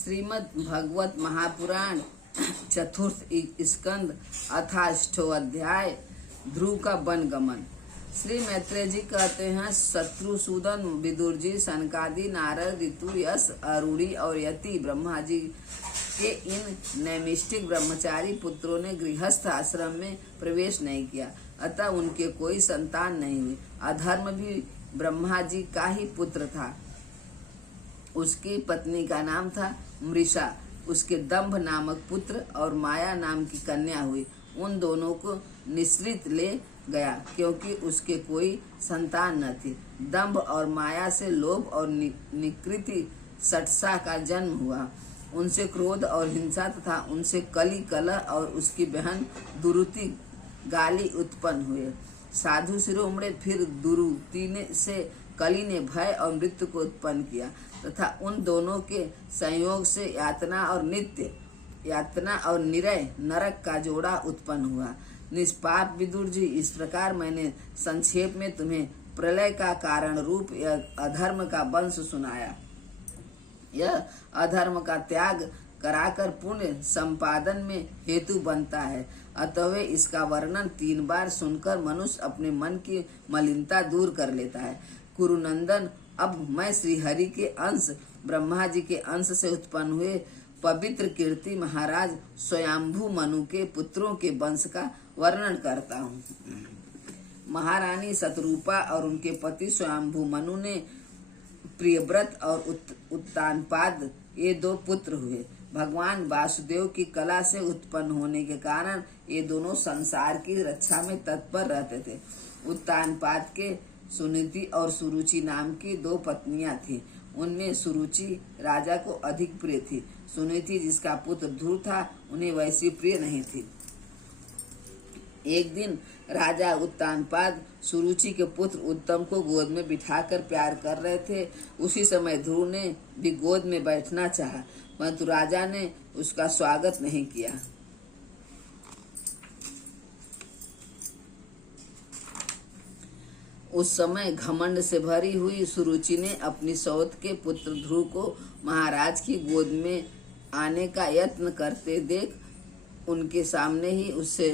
श्रीमद् भगवत महापुराण चतुर्थ स्कंद अथाष्टो अध्याय ध्रुव का वनगमन। श्री मैत्रेय जी कहते हैं, शत्रुसूदन, विदुर जी, सनकादि, नारद, ऋतु, यश, अरुणी और यति ब्रह्मा जी के इन नैमिष्टिक ब्रह्मचारी पुत्रों ने गृहस्थ आश्रम में प्रवेश नहीं किया, अतः उनके कोई संतान नहीं हुई। अधर्म भी ब्रह्मा जी का ही पुत्र था। उसकी पत्नी का नाम था मृषा। उसके दंभ नामक पुत्र और माया नाम की कन्या हुई। उन दोनों को निश्रित ले गया क्योंकि उसके कोई संतान न थी। दंभ और माया से लोभ और निकृति सटसा का जन्म हुआ। उनसे क्रोध और हिंसा तथा उनसे कली, कलह और उसकी बहन दुरुति, गाली उत्पन्न हुए। साधु शिरोमणि फिर दुरुति से कली ने भय और मृत्यु को उत्पन्न किया तथा उन दोनों के संयोग से यातना और निरय नरक का जोड़ा उत्पन्न हुआ। निष्पाप विदुर जी, इस प्रकार मैंने संक्षेप में तुम्हें प्रलय का कारण रूप अधर्म का वंश सुनाया। यह अधर्म का त्याग कराकर पुण्य संपादन में हेतु बनता है। अतः इसका वर्णन 3 बार सुनकर मनुष्य अपने मन की मलिनता दूर कर लेता है। कुरुनंदन, अब मैं श्री हरि के अंश ब्रह्मा जी के अंश से उत्पन्न हुए पवित्र कीर्ति महाराज स्वयंभू मनु के पुत्रों के वंश का वर्णन करता हूँ। महारानी शतरूपा और उनके पति स्वयंभू मनु ने प्रियव्रत और उत्तानपाद ये 2 पुत्र हुए। भगवान वासुदेव की कला से उत्पन्न होने के कारण ये दोनों संसार की रक्षा में तत्पर रहते थे। उत्तानपाद के सुनीति और सुरुचि नाम की 2 पत्नियां थीं। उनमें सुरुचि राजा को अधिक प्रिय थी। सुनीति, जिसका पुत्र ध्रुव था, उन्हें वैसी प्रिय नहीं थी। एक दिन राजा उत्तानपाद सुरुचि के पुत्र उत्तम को गोद में बिठाकर प्यार कर रहे थे। उसी समय ध्रुव ने भी गोद में बैठना चाहा, परंतु राजा ने उसका स्वागत नहीं किया। उस समय घमंड से भरी हुई सुरुचि ने अपनी सौत के पुत्र ध्रुव को महाराज की गोद में आने का यत्न करते देख उनके सामने ही उससे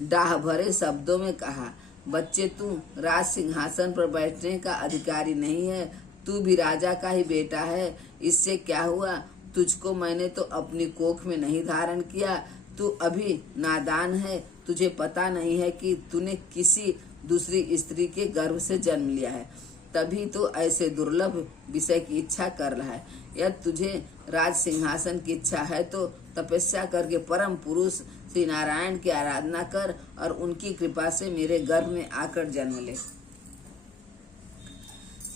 डाह भरे शब्दों में कहा, बच्चे, तू राज सिंहासन पर बैठने का अधिकारी नहीं है। तू भी राजा का ही बेटा है। इससे क्या हुआ? तुझको मैंने तो अपनी कोख में नहीं धारण किया। तू अभी नादान है। तुझे पता नहीं है कि तूने किसी दूसरी स्त्री के गर्भ से जन्म लिया है, तभी तो ऐसे दुर्लभ विषय की इच्छा कर रहा है। यदि तुझे राज सिंहासन की इच्छा है तो तपस्या करके परम पुरुष श्री नारायण की आराधना कर और उनकी कृपा से मेरे गर्भ में आकर जन्म ले।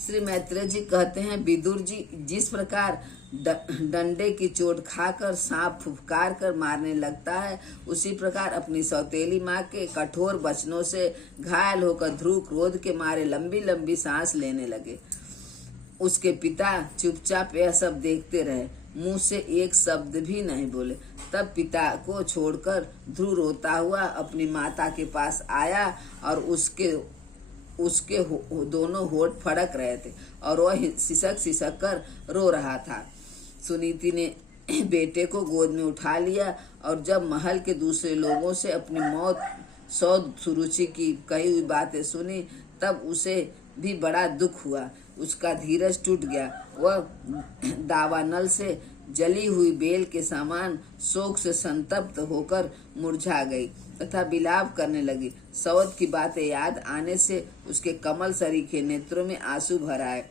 श्री मैत्रेय जी कहते हैं, विदुर जी, जिस प्रकार डंडे की चोट खाकर सांप फुफकार कर मारने लगता है, उसी प्रकार अपनी सौतेली माँ के कठोर वचनों से घायल होकर ध्रुव क्रोध के मारे लंबी लंबी सांस लेने लगे। उसके पिता चुपचाप यह सब देखते रहे, मुंह से एक शब्द भी नहीं बोले। तब पिता को छोड़कर ध्रुव रोता हुआ अपनी माता के पास आया और उसके दोनों होठ फड़क रहे थे और वह सिसक कर रो रहा था। सुनीति ने बेटे को गोद में उठा लिया और जब महल के दूसरे लोगों से अपनी मौत सुरुचि की कही हुई बातें सुनी, तब उसे भी बड़ा दुख हुआ। उसका धीरज टूट गया। वह दावानल से जली हुई बेल के समान शोक से संतप्त होकर मुरझा गई तथा विलाप करने लगी। सौत की बातें याद आने से उसके कमल सरीखे नेत्रों में आंसू भर आए।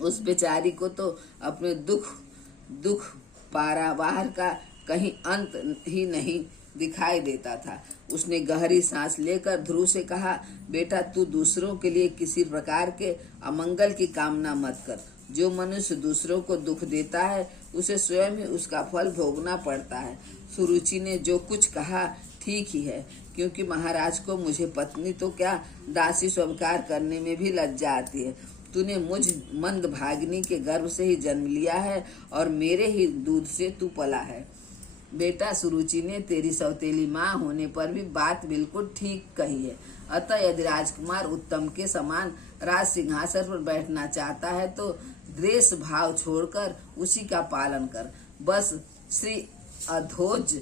उस बेचारी को तो अपने दुख पारावार का कहीं अंत ही नहीं दिखाई देता था। उसने गहरी सांस लेकर ध्रुव से कहा, बेटा, तू दूसरों के लिए किसी प्रकार के अमंगल की कामना मत कर। जो मनुष्य दूसरों को दुख देता है, उसे स्वयं ही उसका फल भोगना पड़ता है। सुरुचि ने जो कुछ कहा ठीक ही है, क्योंकि महाराज को मुझे पत्नी तो क्या, दासी स्वीकार करने में भी लज्जा आती है। तूने मुझ मंद भागिनी के गर्भ से ही जन्म लिया है और मेरे ही दूध से तू पला है। बेटा, सुरुचि ने तेरी सौतेली माँ होने पर भी बात बिल्कुल ठीक कही है। अतः यदि राजकुमार उत्तम के समान राज सिंहासन पर बैठना चाहता है तो द्वेष भाव छोड़कर उसी का पालन कर। बस श्री अधोज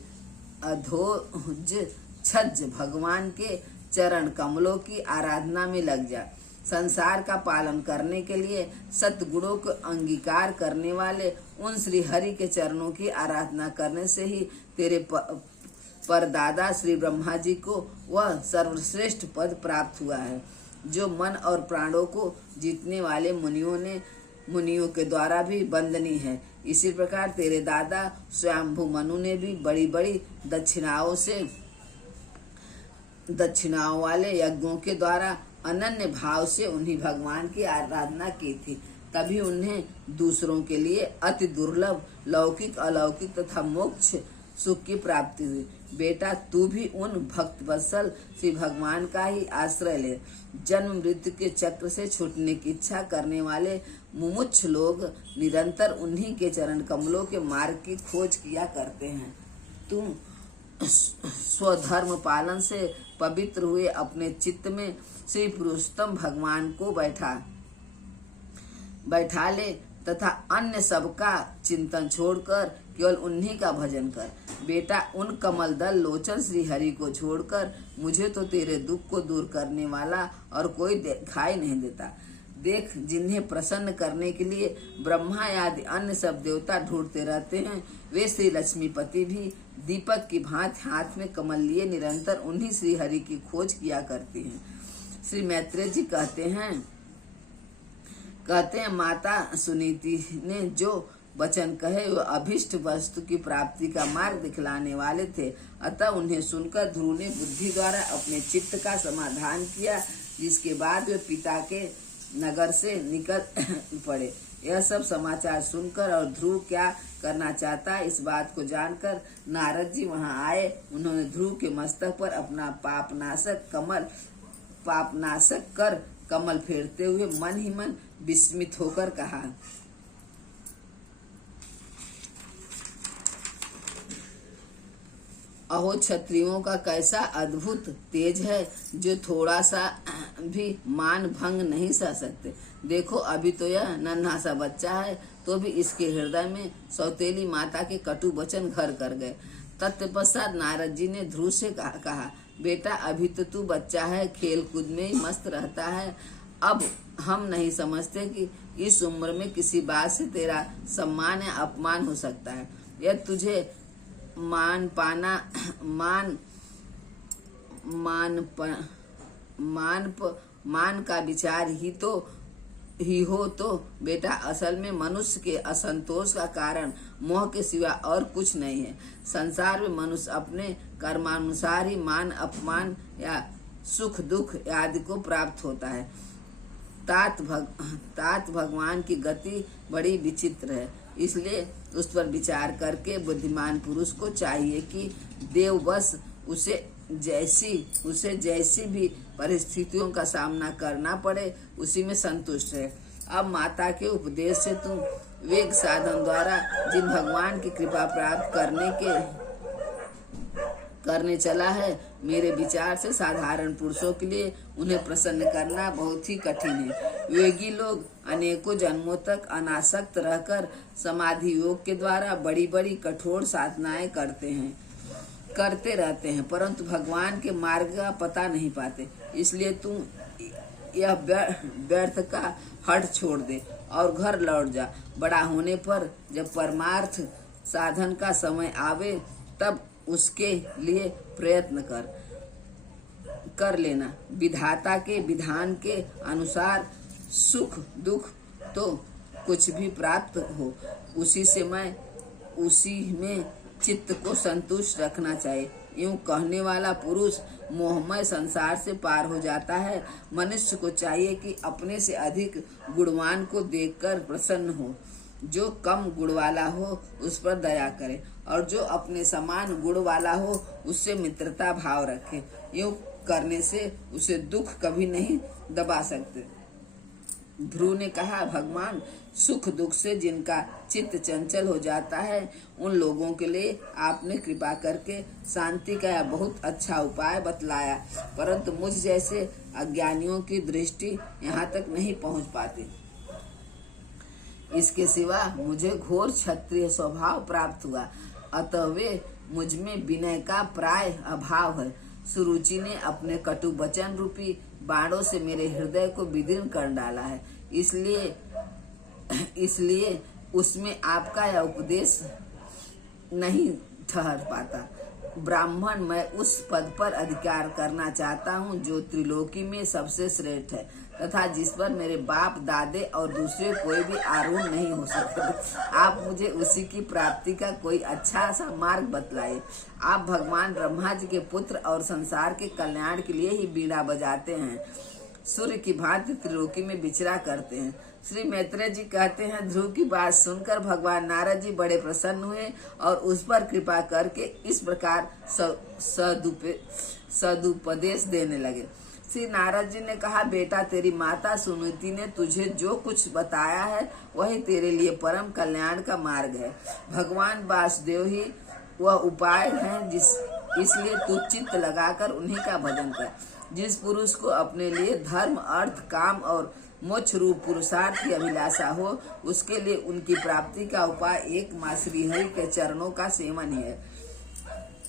छज्ज भगवान के चरण कमलों की आराधना में लग जा। संसार का पालन करने के लिए सतगुणों को अंगीकार करने वाले उन श्री हरि के चरणों की आराधना करने से ही तेरे परदादा श्री ब्रह्मा जी को वह सर्वश्रेष्ठ पद प्राप्त हुआ है, जो मन और प्राणों को जीतने वाले मुनियों के द्वारा भी वंदनीय है। इसी प्रकार तेरे दादा स्वयंभू मनु ने भी बड़ी बड़ी दक्षिणाओं वाले यज्ञों के द्वारा अनन्य भाव से उन्हीं भगवान की आराधना की थी। तभी उन्हें दूसरों के लिए अति दुर्लभ लौकिक अलौकिक तथा मोक्ष सुख की प्राप्ति हुई। बेटा, तू भी उन भक्त वत्सल श्री भगवान का ही आश्रय ले। जन्म मृत्यु के चक्र से छूटने की इच्छा करने वाले मुमुक्ष लोग निरंतर उन्हीं के चरण कमलों के मार्ग की खोज किया करते हैं। तू स्वधर्म पालन से पवित्र हुए अपने चित्त में श्री पुरुषोत्तम भगवान को बैठा ले तथा अन्य सबका चिंतन छोड़कर केवल उन्हीं का भजन कर। बेटा, उन कमल दल लोचन श्री हरि को छोड़कर मुझे तो तेरे दुख को दूर करने वाला और कोई दिखाई नहीं देता। देख, जिन्हें प्रसन्न करने के लिए ब्रह्मा आदि अन्य सब देवता ढूंढते रहते हैं, वे श्री लक्ष्मीपति भी दीपक की भांति हाथ में कमल लिए निरंतर उन्हीं श्री हरि की खोज किया करते हैं। श्री मैत्रेय जी कहते हैं माता सुनीति ने जो वचन कहे वह अभिष्ट वस्तु की प्राप्ति का मार्ग दिखलाने वाले थे। अतः उन्हें सुनकर ध्रुव ने बुद्धि द्वारा अपने चित्त का समाधान किया, जिसके बाद वे पिता के नगर से निकल पड़े। यह सब समाचार सुनकर और ध्रुव क्या करना चाहता है इस बात को जानकर नारद जी वहां आए। उन्होंने ध्रुव के मस्तक पर अपना पापनाशक कर कमल फेरते हुए मन ही मन विस्मित होकर कहा, अहो, क्षत्रियों का कैसा अद्भुत तेज है, जो थोड़ा सा भी मान भंग नहीं सह सकते। देखो, अभी तो यह नन्हा सा बच्चा है, तो भी इसके हृदय में सौतेली माता के कटु वचन घर कर गए। तत्पश्चात नारद जी ने ध्रुव से कहा, बेटा, अभी तो तू बच्चा है, खेल कूद में ही मस्त रहता है। अब हम नहीं समझते कि इस उम्र में किसी बात से तेरा सम्मान या अपमान हो सकता है। यह तुझे मान का विचार ही हो तो बेटा, असल में मनुष्य के असंतोष का कारण मोह के सिवा और कुछ नहीं है। संसार में मनुष्य अपने कर्मानुसार ही मान अपमान या सुख दुख आदि को प्राप्त होता है। तात भगवान की गति बड़ी विचित्र है, इसलिए उस पर विचार करके बुद्धिमान पुरुष को चाहिए कि देववश उसे जैसी भी परिस्थितियों का सामना करना पड़े उसी में संतुष्ट है। अब माता के उपदेश से तुम वेग साधन द्वारा जिन भगवान की कृपा प्राप्त करने चला है, मेरे विचार से साधारण पुरुषों के लिए उन्हें प्रसन्न करना बहुत ही कठिन है। योगी लोग अनेकों जन्मों तक अनासक्त रहकर समाधि योग के द्वारा बड़ी बड़ी कठोर साधनाएं करते रहते हैं, परंतु भगवान के मार्ग का पता नहीं पाते। इसलिए तुम यह व्यर्थ का हठ छोड़ दे और घर लौट जा। बड़ा होने पर जब परमार्थ साधन का समय आवे तब उसके लिए प्रयत्न कर लेना। विधाता के विधान के अनुसार सुख दुख तो कुछ भी प्राप्त हो, उसी में चित्त को संतुष्ट रखना चाहिए। यूं कहने वाला पुरुष मोहमय संसार से पार हो जाता है। मनुष्य को चाहिए कि अपने से अधिक गुणवान को देखकर प्रसन्न हो, जो कम गुण वाला हो उस पर दया करे और जो अपने समान गुण वाला हो उससे मित्रता भाव रखे। यूं करने से उसे दुख कभी नहीं दबा सकते। ध्रुव ने कहा, भगवान, सुख दुख से जिनका चित्त चंचल हो जाता है उन लोगों के लिए आपने कृपा करके शांति का यह बहुत अच्छा उपाय बतलाया, परंतु मुझ जैसे अज्ञानियों की दृष्टि यहाँ तक नहीं पहुँच पाती। इसके सिवा मुझे घोर क्षत्रिय स्वभाव प्राप्त हुआ, अतः वे मुझ में विनय का प्राय अभाव है। सुरुचि ने अपने कटु वचन रूपी बाणों से मेरे हृदय को विदीर्ण कर डाला है, इसलिए उसमें आपका यह उपदेश नहीं ठहर पाता। ब्राह्मण, मैं उस पद पर अधिकार करना चाहता हूँ जो त्रिलोकी में सबसे श्रेष्ठ है तथा जिस पर मेरे बाप दादे और दूसरे कोई भी आरूढ़ नहीं हो सकते। आप मुझे उसी की प्राप्ति का कोई अच्छा सा मार्ग बतलाइए। आप भगवान ब्रह्मा जी के पुत्र और संसार के कल्याण के लिए ही बीड़ा बजाते हैं, सूर्य की भांति त्रिलोकी में विचरा करते हैं। श्री मैत्रेय जी कहते हैं, ध्रुव की बात सुनकर भगवान नारद जी बड़े प्रसन्न हुए और उस पर कृपा करके इस प्रकार सदुपदेश देने लगे। श्री नारद जी ने कहा, बेटा, तेरी माता सुनीति ने तुझे जो कुछ बताया है वही तेरे लिए परम कल्याण का मार्ग है। भगवान वासुदेव ही वह उपाय है, इसलिए तू चित्त लगाकर उन्हीं का भजन कर। जिस पुरुष को अपने लिए धर्म, अर्थ, काम और मोक्ष रूप पुरुषार्थ की अभिलाषा हो, उसके लिए उनकी प्राप्ति का उपाय एकमात्र श्री हरि के चरणों का सेवन ही है।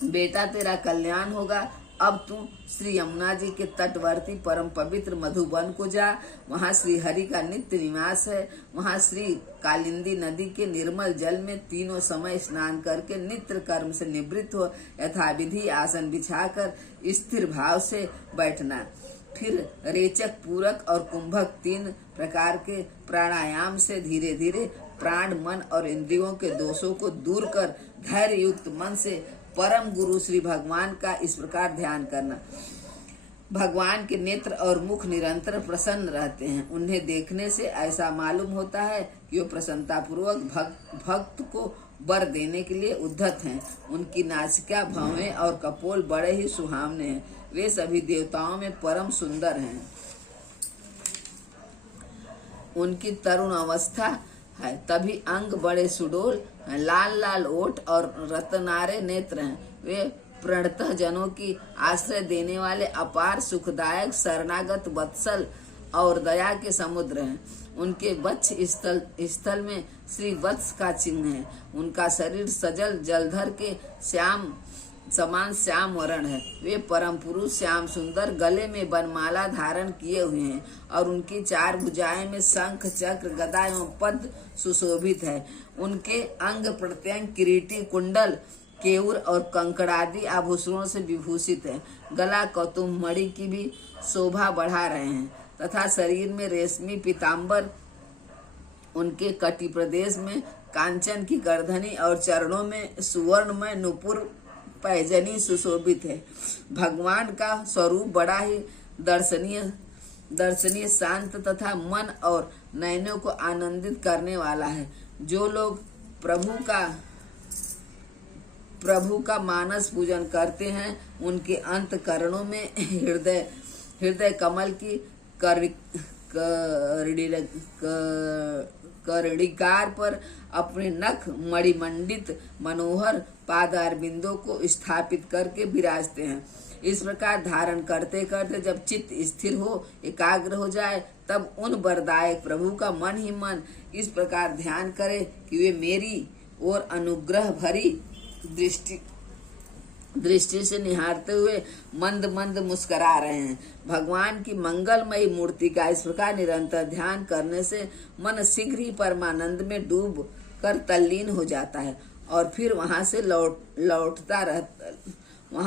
बेटा, तेरा कल्याण होगा। अब तू श्री यमुना जी के तटवर्ती परम पवित्र मधुबन को जा। वहाँ श्री हरि का नित्य निवास है। वहाँ श्री कालिंदी नदी के निर्मल जल में तीनों समय स्नान करके नित्य कर्म से निवृत्त हो यथाविधि आसन बिछाकर स्थिर भाव से बैठना। फिर रेचक, पूरक और कुंभक 3 प्रकार के प्राणायाम से धीरे धीरे प्राण, मन और इंद्रियों के दोषों को दूर कर धैर्य युक्त मन से परम गुरु श्री भगवान का इस प्रकार ध्यान करना। भगवान के नेत्र और मुख निरंतर प्रसन्न रहते हैं। उन्हें देखने से ऐसा मालूम होता है कि वो प्रसन्नता पूर्वक भक्त को वर देने के लिए उद्धत हैं। उनकी नासिका, भौहें और कपोल बड़े ही सुहावने हैं। वे सभी देवताओं में परम सुंदर हैं। उनकी तरुण अवस्था है, तभी अंग बड़े सुडोल हैं। लाल लाल ओठ और रत्नारे नेत्र हैं। वे प्रणतः जनों की आश्रय देने वाले अपार सुखदायक शरणागत वत्सल और दया के समुद्र हैं। उनके वक्ष स्थल में श्री वत्स का चिन्ह है। उनका शरीर सजल जलधर के समान श्याम वर्ण है। वे परम पुरुष श्याम सुंदर, गले में वनमाला धारण किए हुए हैं और उनकी 4 भुजाएं में शंख, चक्र, गदा एवं पद्म सुशोभित है। उनके अंग प्रत्यंग किरीटी, कुंडल, केयूर और कंकड़ादि आभूषणों से विभूषित है। गला कौतुम मणि की भी शोभा बढ़ा रहे हैं तथा शरीर में रेशमी पीताम्बर, उनके कटी प्रदेश में कांचन की गर्दनी और चरणों में सुवर्णमय नुपुर पैजनी सुशोभित है। भगवान का स्वरूप बड़ा ही दर्शनीय, शांत तथा मन और नयनों को आनंदित करने वाला है। जो लोग प्रभु का मानस पूजन करते हैं, उनके अंतकरणों में हृदय कमल की कर्णिकार पर अपने नख मणिमंडित मनोहर पादारबिंदों को स्थापित करके विराजते हैं। इस प्रकार धारण करते करते जब चित्त स्थिर हो, एकाग्र हो जाए, तब उन वरदायक प्रभु का मन ही मन इस प्रकार ध्यान करे कि वे मेरी ओर अनुग्रह भरी दृष्टि से निहारते हुए मंद मंद मुस्करा रहे हैं। भगवान की मंगलमयी मूर्ति का इस प्रकार निरंतर ध्यान करने से मन शीघ्र ही परमानंद में डूब कर तल्लीन हो जाता है और फिर वहां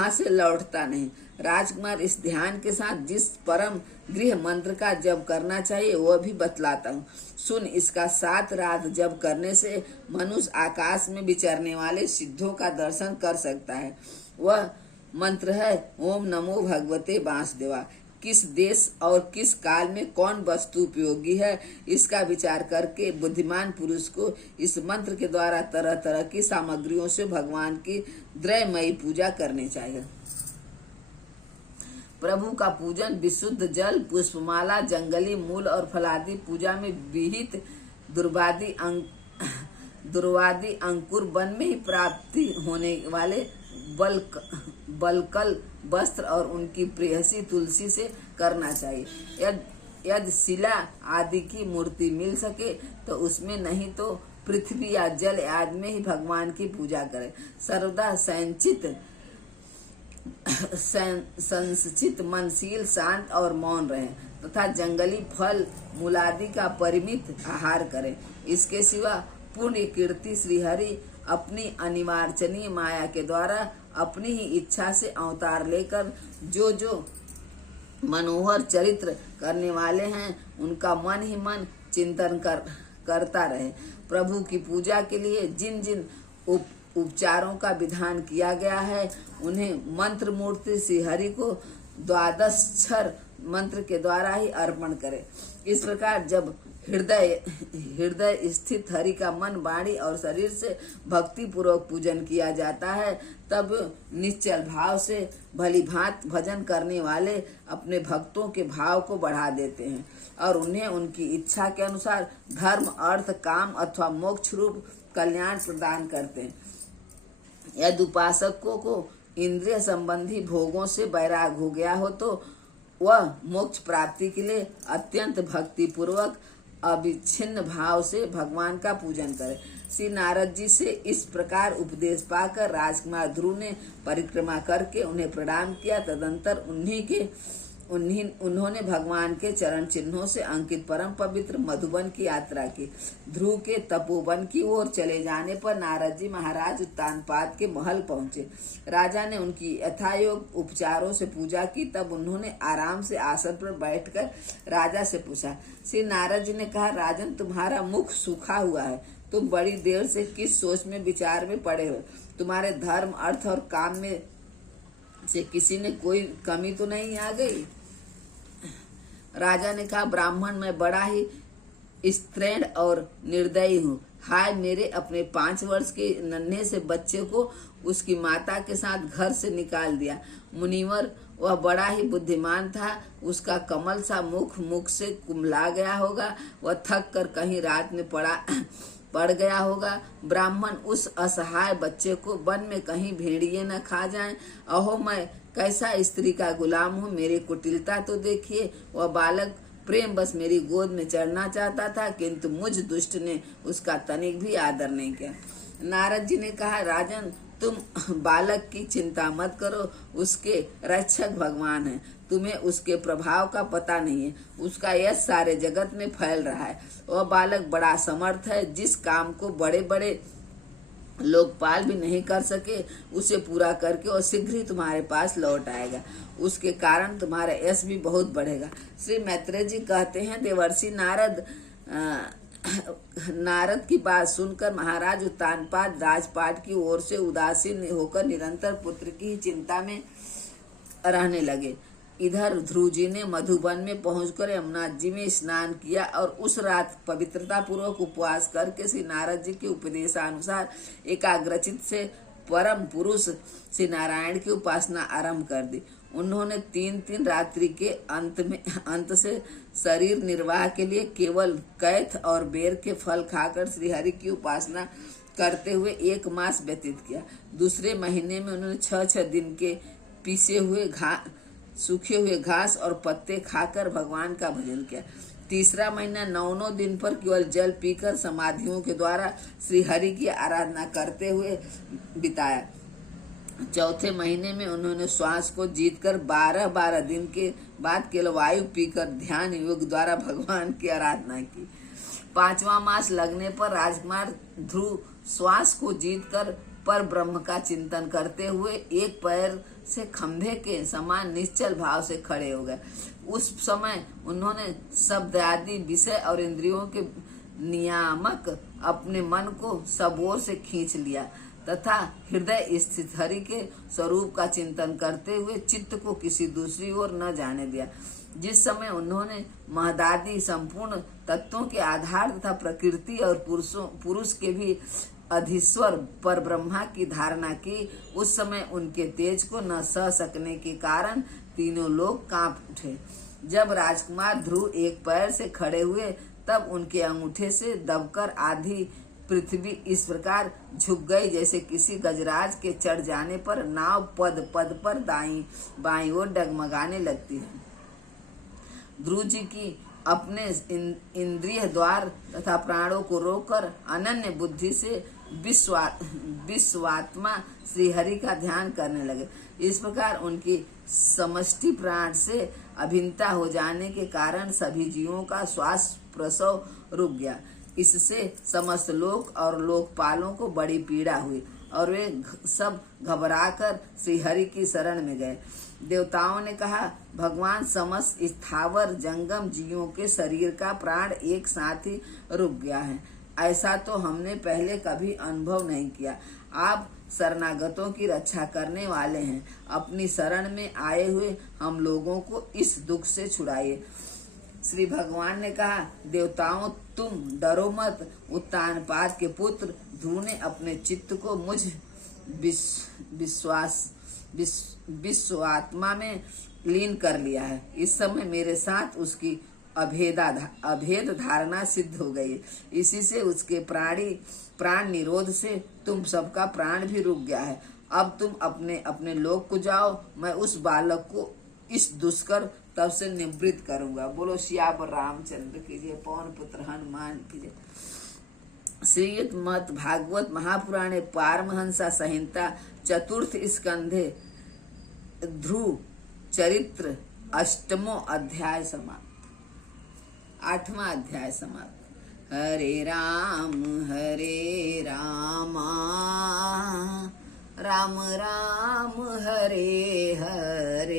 से लौटता नहीं। राजकुमार, इस ध्यान के साथ जिस परम गृह मंत्र का जप करना चाहिए वह भी बतलाता हूँ, सुन। इसका 7 रात जप करने से मनुष्य आकाश में विचरने वाले सिद्धों का दर्शन कर सकता है। वह मंत्र है, ओम नमो भगवते वासुदेवा। किस देश और किस काल में कौन वस्तु उपयोगी है, इसका विचार करके बुद्धिमान पुरुष को इस मंत्र के द्वारा तरह तरह की सामग्रियों से भगवान की द्रयमयी पूजा करनी चाहिए। प्रभु का पूजन विशुद्ध जल, पुष्पमाला, जंगली मूल और फलादि पूजा में विहित दुर्वादि अंकुर वन में ही प्राप्ति होने वाले बलकल वस्त्र और उनकी प्रेयसी तुलसी से करना चाहिए। यदि शिला आदि की मूर्ति मिल सके तो उसमें, नहीं तो पृथ्वी या जल आदि में ही भगवान की पूजा करें। सर्वदा संचित मनशील, शांत और मौन रहे तथा जंगली फल मूलादि का परिमित आहार करें। इसके सिवा पुण्य कीर्ति श्रीहरि अपनी अनिवार्चनीय माया के द्वारा अपनी ही इच्छा से अवतार लेकर जो जो मनोहर चरित्र करने वाले हैं उनका मन ही मन चिंतन करता रहे। प्रभु की पूजा के लिए जिन जिन उपचारों का विधान किया गया है उन्हें मंत्र मूर्ति श्री हरि को द्वादशाक्षर मंत्र के द्वारा ही अर्पण करें। इस प्रकार जब हृदय स्थित हरि का मन, वाणी और शरीर से भक्ति पूर्वक पूजन किया जाता है, तब निश्चल भाव से भलीभांत भजन करने वाले अपने भक्तों के भाव को बढ़ा देते हैं और उन्हें उनकी इच्छा के अनुसार धर्म, अर्थ, काम अथवा मोक्ष रूप कल्याण प्रदान करते हैं। यदि उपासकों को इंद्रिय संबंधी भोगों से वैराग हो गया हो तो वह मोक्ष प्राप्ति के लिए अत्यंत भक्ति पूर्वक अविच्छिन्न भाव से भगवान का पूजन करे। श्री नारद जी से इस प्रकार उपदेश पाकर राजकुमार ध्रुव ने परिक्रमा करके उन्हें प्रणाम किया। तदंतर उन्होंने भगवान के चरण चिन्हों से अंकित परम पवित्र मधुबन की यात्रा की। ध्रुव के तपोवन की ओर चले जाने पर नारद जी महाराज उत्तानपाद के महल पहुंचे। राजा ने उनकी यथायोग उपचारों से पूजा की। तब उन्होंने आराम से आसन पर बैठकर राजा से पूछा। श्री नारद जी ने कहा, राजन, तुम्हारा मुख सूखा हुआ है। तुम बड़ी देर से किस सोच में विचार में पड़े हो? तुम्हारे धर्म, अर्थ और काम में से किसी ने कोई कमी तो नहीं आ गई? राजा ने कहा, ब्राह्मण, मैं बड़ा ही स्त्रीण और निर्दयी हूँ। हाय, मेरे अपने 5 वर्ष के नन्हे से बच्चे को उसकी माता के साथ घर से निकाल दिया। मुनिवर, वह बड़ा ही बुद्धिमान था। उसका कमल सा मुख से कुम्हला गया होगा। वह थक कर कहीं रात में पड़ गया होगा। ब्राह्मण, उस असहाय बच्चे को वन में कहीं भेड़िए न खा जाएं। अहो, मैं कैसा स्त्री का गुलाम हूँ। मेरी कुटिलता तो देखिए। वह बालक प्रेम बस मेरी गोद में चढ़ना चाहता था, किंतु मुझ दुष्ट ने उसका तनिक भी आदर नहीं किया। नारद जी ने कहा, राजन, तुम बालक की चिंता मत करो। उसके रक्षक भगवान हैं। तुम्हें उसके प्रभाव का पता नहीं है। उसका यश सारे जगत में फैल रहा है। वह बालक बड़ा समर्थ है। जिस काम को बड़े बड़े लोकपाल भी नहीं कर सके, उसे पूरा करके और शीघ्र ही तुम्हारे पास लौट आएगा। उसके कारण तुम्हारा यश भी बहुत बढ़ेगा। श्री मैत्रेय जी कहते हैं, देवर्षि नारद की बात सुनकर महाराज उत्तानपाद राजपाट की ओर से उदासीन होकर निरंतर पुत्र की चिंता में रहने लगे। इधर ध्रुव जी ने मधुबन में पहुंचकर यमुना जी में स्नान किया और उस रात पवित्रता पूर्वक उपवास करके श्री नारद जी के उपदेशानुसार एकाग्रचित से परम पुरुष श्री नारायण की उपासना आरंभ कर दी। उन्होंने 3 रात्रि के अंत से शरीर निर्वाह के लिए केवल कैथ और बेर के फल खाकर श्रीहरि की उपासना करते हुए 1 मास व्यतीत किया। दूसरे महीने में उन्होंने 6 दिन के पीसे हुए सूखे हुए घास और पत्ते खाकर भगवान का भजन किया। तीसरा महीना 9 दिन पर केवल जल पीकर समाधियों के द्वारा श्री हरि की आराधना करते हुए बिताया। चौथे महीने में उन्होंने श्वास को जीतकर 12 दिन के बाद केवल वायु पीकर ध्यान योग द्वारा भगवान की आराधना की। 5वां मास लगने पर राजकुमार ध्रुव श्वास को जीतकर पर ब्रह्म का चिंतन करते हुए एक पैर से खंभे के समान निश्चल भाव से खड़े हो गए। उस समय उन्होंने शब्द आदि विषय और इंद्रियों के नियामक अपने मन को सब ओर से खींच लिया तथा हृदय स्थित हरि के स्वरूप का चिंतन करते हुए चित्त को किसी दूसरी ओर न जाने दिया। जिस समय उन्होंने महदादि संपूर्ण तत्वों के आधार तथा प्रकृति और पुरुष के भी अधीश्वर पर ब्रह्मा की धारणा की, उस समय उनके तेज को न सह सकने के कारण तीनों लोग कांप उठे। जब राजकुमार ध्रुव एक पैर से खड़े हुए तब उनके अंगूठे से दबकर आधी पृथ्वी इस प्रकार झुक गई जैसे किसी गजराज के चढ़ जाने पर नाव पद पद पर दाईं बाईं ओर डगमगाने लगती है। ध्रुव जी की अपने इंद्रिय द्वार तथा प्राणों को रोककर अनन्य बुद्धि से विश्वात्मा श्रीहरि का ध्यान करने लगे। इस प्रकार उनकी समष्टि प्राण से अभिन्नता हो जाने के कारण सभी जीवों का श्वास प्रसव रुक गया। इससे समस्त लोक और लोकपालों को बड़ी पीड़ा हुई और वे सब घबराकर श्रीहरि की शरण में गए। देवताओं ने कहा, भगवान, समस्त स्थावर जंगम जीवों के शरीर का प्राण एक साथ ही रुक गया है। ऐसा तो हमने पहले कभी अनुभव नहीं किया। आप शरणागतों की रक्षा करने वाले हैं। अपनी शरण में आए हुए हम लोगों को इस दुख से छुड़ाइए। श्री भगवान ने कहा, देवताओं, तुम डरो मत। उत्तानपाद के पुत्र ध्रुव ने अपने चित्त को मुझ विश्वात्मा में लीन कर लिया है। इस समय मेरे साथ उसकी अभेद धारणा सिद्ध हो गई। इसी से उसके प्राण निरोध से तुम सबका प्राण भी रुक गया है। अब तुम अपने अपने लोक को जाओ। मैं उस बालक को इस दुष्कर तब से निवृत्त करूंगा। बोलो सियावर रामचंद्र की जय, पवन पुत्र हनुमान की जय। श्रीमद् भागवत महापुराणे पारमहंसा संहिता चतुर्थ स्कंधे ध्रुव चरित्र अष्टमो अध्याय समाप्त। 8वां अध्याय समाप्त। हरे राम राम राम हरे हरे।